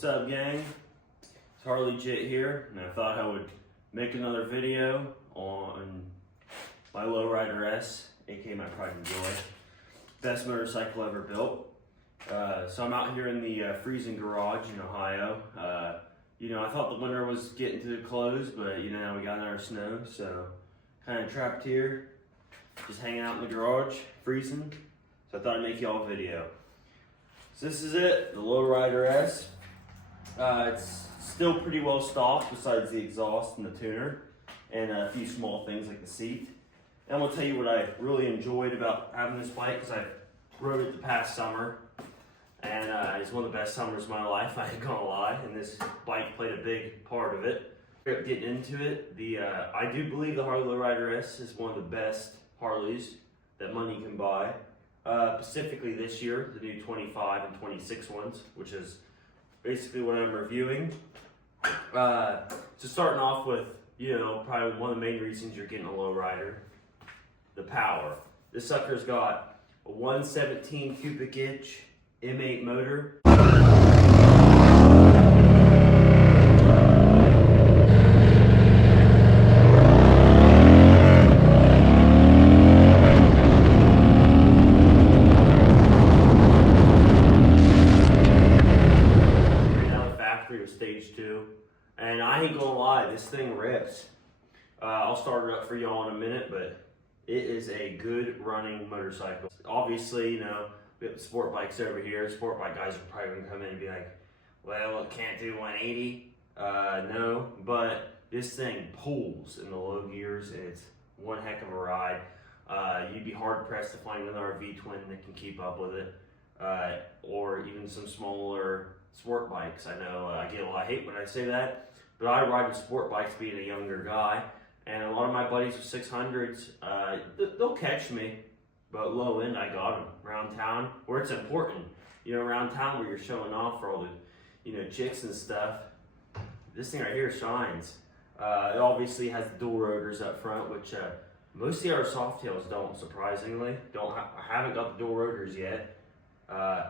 What's up, gang? It's Harley Jit here, and I thought I would make another video on my Lowrider S, aka my pride and joy. Best motorcycle ever built. So I'm out here in the freezing garage in Ohio. I thought the winter was getting to the close, but now we got our snow, so kind of trapped here, just hanging out in the garage, freezing. So I thought I'd make y'all a video. So this is it, the Lowrider S. It's still pretty well stocked besides the exhaust and the tuner and a few small things like the seat. And I'm gonna tell you what I really enjoyed about having this bike, because I rode it the past summer, and it's one of the best summers of my life, I ain't gonna lie, and this bike played a big part of it. Getting into it, I do believe the Harley Lowrider S is one of the best Harleys that money can buy. Specifically this year, the new 25 and 26 ones, which is basically what I'm reviewing. So starting off with, probably one of the main reasons you're getting a Lowrider, the power. This sucker's got a 117 cubic inch M8 motor. Stage 2, and I ain't gonna lie, this thing rips. I'll start it up for y'all in a minute, but it is a good running motorcycle. Obviously, we have the sport bikes over here. Sport bike guys are probably gonna come in and be like, well, it can't do 180. No, but this thing pulls in the low gears, and it's one heck of a ride. You'd be hard pressed to find another V-twin that can keep up with it, or even some smaller sport bikes. I know I get a lot of hate when I say that, but I ride with sport bikes being a younger guy, and a lot of my buddies with 600s, they'll catch me, but low end I got them around town where it's important. Around town where you're showing off for all the chicks and stuff. This thing right here shines. It obviously has the dual rotors up front, which most of the other Softails don't, surprisingly. I haven't got the dual rotors yet.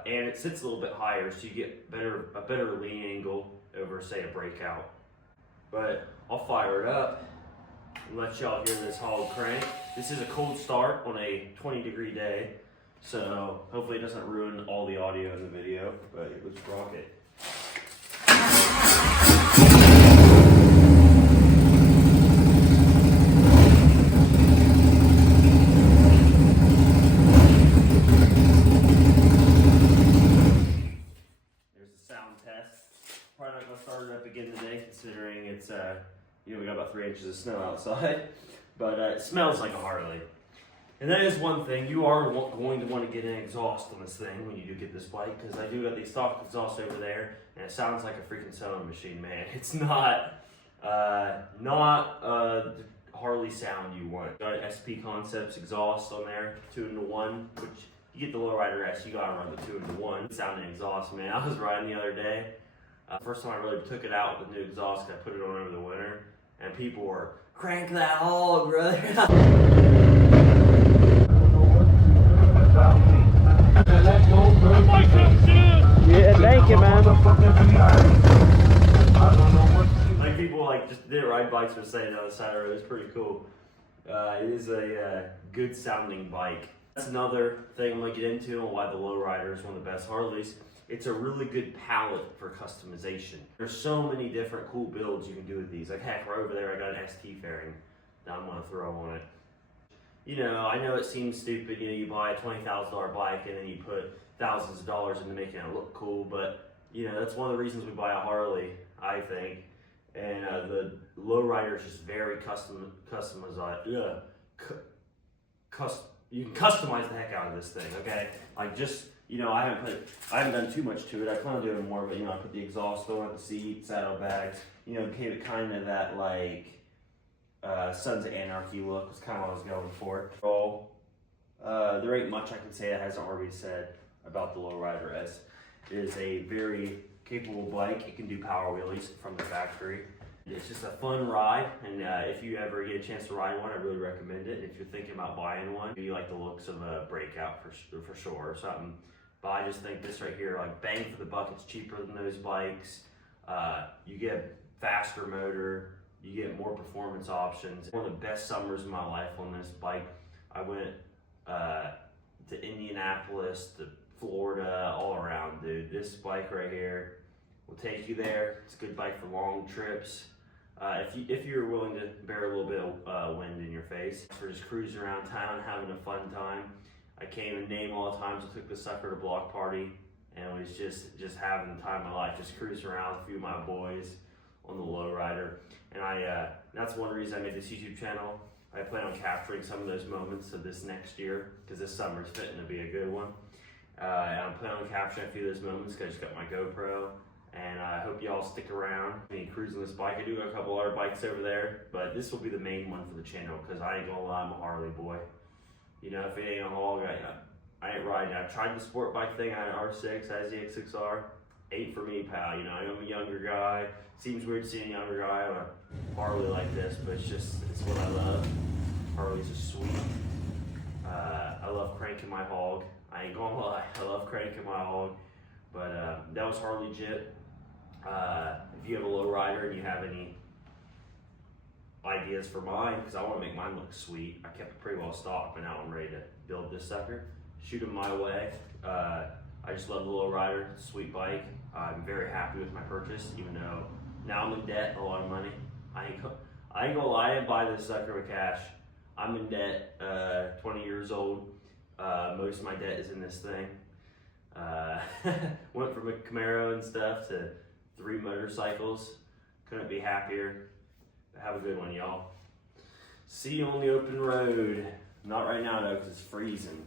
And it sits a little bit higher, so you get a better lean angle over, say, a breakout. But I'll fire it up and let y'all hear this hog crank. This is a cold start on a 20-degree day, so hopefully it doesn't ruin all the audio in the video, but let's rock it. Probably not gonna start it up again today, considering it's we got about 3 inches of snow outside, but it smells like a Harley. And that is one thing, you are going to want to get an exhaust on this thing when you do get this bike, because I do got the stock exhaust over there, and it sounds like a freaking sewing machine, man. It's not the Harley sound you want. Got an SP Concepts exhaust on there, 2-in-1, which you get the Lowrider S, you gotta run the 2-in-1. Sounding exhaust, man. I was riding the other day. First time I really took it out with the new exhaust, I put it on over the winter, and people were, crank that hog, brother. Yeah, thank you, man. Like people just didn't ride bikes were saying on the side of the road. It's pretty cool. It is a good sounding bike. That's another thing I'm gonna get into on why the Lowrider is one of the best Harleys. It's a really good palette for customization. There's so many different cool builds you can do with these. Like heck, right over there I got an ST fairing that I'm gonna throw on it. I know it seems stupid, you buy a $20,000 bike and then you put thousands of dollars into making it look cool, but that's one of the reasons we buy a Harley, I think. And the Lowrider is just very customized. You can customize the heck out of this thing, okay? I haven't done too much to it. I plan on doing more, but I put the exhaust on, the seat, saddlebags. Gave it kind of that Sons of Anarchy look. Was kind of what I was going for. There ain't much I can say that hasn't already said about the Lowrider S. It is a very capable bike. It can do power wheelies from the factory. It's just a fun ride, and if you ever get a chance to ride one, I really recommend it. And if you're thinking about buying one, you like the looks of a breakout for sure, or something but I just think this right here, like bang for the buck, it's cheaper than those bikes. You get faster motor, you get more performance options. One of the best summers of my life on this bike. I went to Indianapolis, to Florida, all around, dude. This bike right here will take you there. It's a good bike for long trips. If you're willing to bear a little bit of wind in your face. For just cruising around town, having a fun time. I can't even name all the times I took the sucker to block party and was just having the time of my life, just cruising around with a few of my boys on the Lowrider. And that's one reason I made this YouTube channel. I plan on capturing some of those moments of this next year because this summer's fitting to be a good one. And I'm planning on capturing a few of those moments because I just got my GoPro. And I hope y'all stick around. Cruising this bike. I do got a couple other bikes over there, but this will be the main one for the channel because I ain't gonna lie, I'm a Harley boy. You know, if it ain't a hog, I ain't riding. I've tried the sport bike thing. I had an R6, I had ZX6R. Ain't for me, pal. You know, I'm a younger guy. Seems weird seeing a younger guy on a Harley like this, but it's what I love. Harleys are sweet. I love cranking my hog. I ain't gonna lie, I love cranking my hog. But that was Harley Jip. If you have a Lowrider and you have any ideas for mine, because I want to make mine look sweet, I kept it pretty well stocked, but now I'm ready to build this sucker. Shoot them my way. I just love the Lowrider, sweet bike. I'm very happy with my purchase, even though now I'm in debt, a lot of money. I ain't gonna lie, I didn't buy this sucker with cash. I'm in debt, 20 years old. Most of my debt is in this thing. Went from a Camaro and stuff to 3 motorcycles. Couldn't be happier. Have a good one, y'all. See you on the open road. Not right now though, because it's freezing.